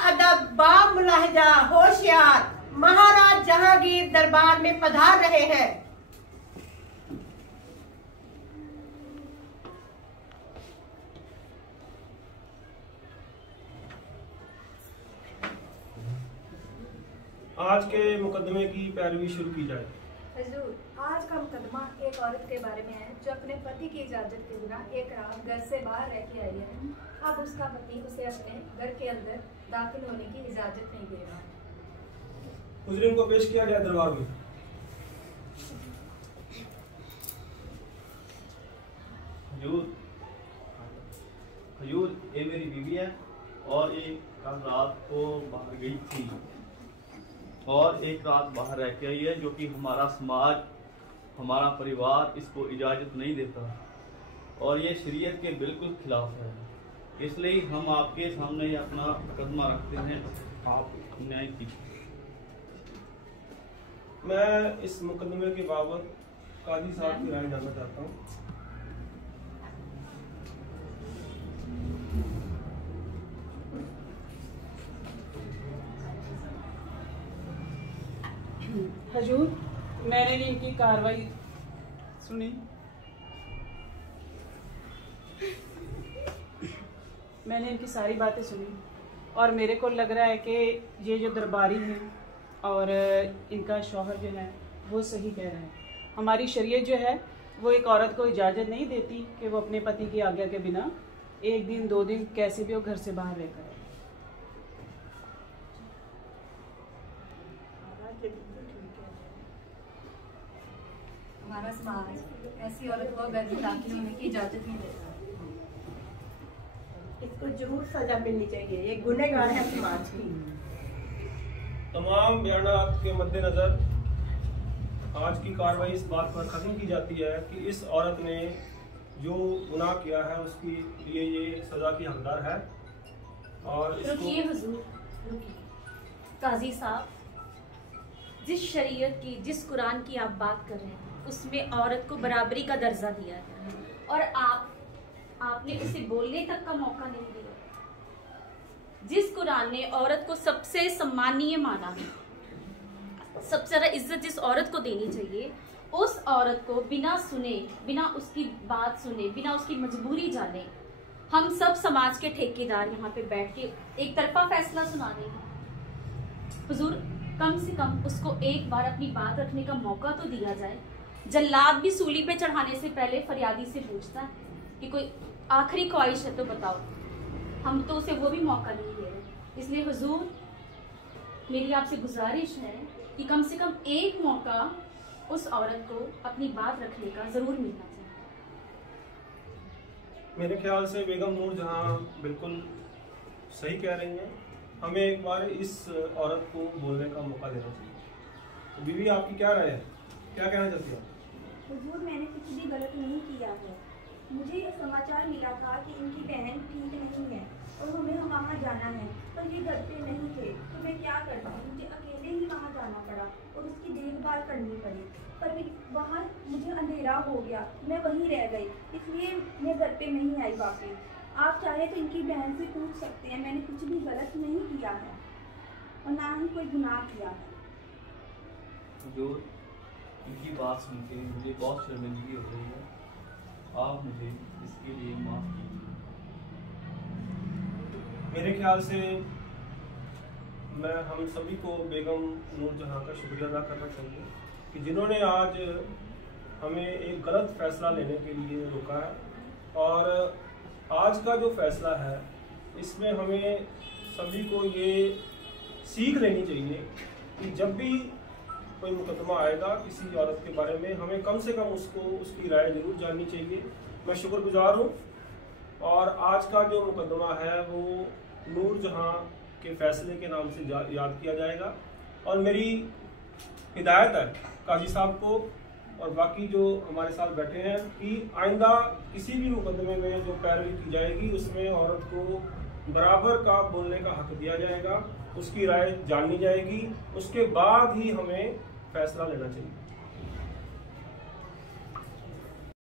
अदब बामुलाहिजा होशियार महाराज जहांगीर दरबार में पधार रहे हैं। आज के मुकदमे की पैरवी शुरू की जाए। हुजूर, आज का मुकदमा एक औरत के बारे में है जो अपने पति की इजाजत के बिना एक रात घर से बाहर रह के आई है। अब उसका पति उसे अपने घर के अंदर दाखिल होने की इजाजत नहीं दे रहा। मुजरिम को पेश किया गया दरबार में। हुजूर, ये मेरी बीवी है और ये कल रात को बाहर गई थी और एक रात बाहर रह के आई है, जो कि हमारा समाज, हमारा परिवार इसको इजाज़त नहीं देता और ये शरीयत के बिल्कुल खिलाफ है। इसलिए हम आपके सामने ये अपना मुकदमा रखते हैं, आप न्याय कीजिए। मैं इस मुकदमे के बाबत काजी साहब की राय जानना चाहता हूँ। हुजूर, मैंने भी इनकी कार्रवाई सुनी। मैंने इनकी सारी बातें सुनी और मेरे को लग रहा है कि ये जो दरबारी हैं और इनका शौहर जो है वो सही कह रहा है। हमारी शरीयत जो है वो एक औरत को इजाज़त नहीं देती कि वो अपने पति की आज्ञा के बिना एक दिन दो दिन कैसे भी वो घर से बाहर रहकर। हमारा समाज ऐसी औरत को घर में दाखिल होने की इजाजत नहीं देता। इसको जरूर सजा मिलनी चाहिए, ये गुनहगार है समाज की। तमाम बयानात के मद्देनजर आज की कार्रवाई इस बात पर खत्म की जाती है कि इस औरत ने जो गुनाह किया है उसके लिए ये सजा की हकदार है। और रुकिए हुजूर, रुकिए। काजी साहब, जिस शरीयत की, जिस कुरान की आप बात कर रहे हैं उसमें औरत को बराबरी का दर्जा दिया है और आपने उसे बोलने तक का मौका नहीं दिया। जिस कुरान ने औरत को सबसे सम्मानीय माना है, सबसे ज्यादा इज्जत जिस औरत को देनी चाहिए, उस औरत को बिना सुने, बिना उसकी बात सुने, बिना उसकी मजबूरी जाने हम सब समाज के ठेकेदार यहाँ पे बैठ के एक तरफा फैसला सुना रहे हैं। हुजूर, कम से कम उसको एक बार अपनी बात रखने का मौका तो दिया जाए। जल्लाद भी सूली पे चढ़ाने से पहले फरियादी से पूछता है कि कोई आखिरी ख्वाहिश है तो बताओ। हम तो उसे वो भी मौका नहीं दे रहे। इसलिए हुजूर, मेरी आपसे गुजारिश है कि कम से कम एक मौका उस औरत को अपनी बात रखने का जरूर मिलना चाहिए। मेरे ख्याल से बेगम नूरजहां बिल्कुल सही कह रही हैं। हमें एक बार इस औरत को बोलने का मौका देना चाहिए। तो बीवी, आपकी क्या राय है, क्या कहना चाहती है? हुजूर, मैंने कुछ भी गलत नहीं किया है। मुझे ये समाचार मिला था कि इनकी बहन ठीक नहीं है और हमें वहाँ जाना है, पर ये घर पे नहीं थे तो मैं क्या करती, मुझे अकेले ही वहाँ जाना पड़ा और उसकी देखभाल करनी पड़ी। पर वहाँ मुझे अंधेरा हो गया, मैं वहीं रह गई, इसलिए मैं घर पे नहीं आई वापस। आप चाहे तो इनकी बहन से पूछ सकते हैं, मैंने कुछ भी गलत नहीं किया है और ना ही कोई गुनाह किया है। जो इनकी बात सुन के मुझे बहुत शर्मिंदगी हो रही है, आप मुझे इसके लिए माफ़ कीजिए। मेरे ख्याल से मैं हम सभी को बेगम नूरजहां का शुक्रिया अदा करना चाहिए कि जिन्होंने आज हमें एक गलत फैसला लेने के लिए रोका है। और आज का जो फैसला है इसमें हमें सभी को ये सीख लेनी चाहिए कि जब भी कोई मुकदमा आएगा किसी औरत के बारे में, हमें कम से कम उसकी राय जरूर जाननी चाहिए। मैं शुक्रगुजार हूँ और आज का जो मुकदमा है वो नूरजहां के फैसले के नाम से याद किया जाएगा। और मेरी हिदायत है काजी साहब को और बाकी जो हमारे साथ बैठे हैं कि आइंदा किसी भी मुकदमे में जो पैरवी की जाएगी उसमें औरत को बराबर का बोलने का हक दिया जाएगा, उसकी राय जाननी जाएगी, उसके बाद ही हमें फैसला लेना चाहिए।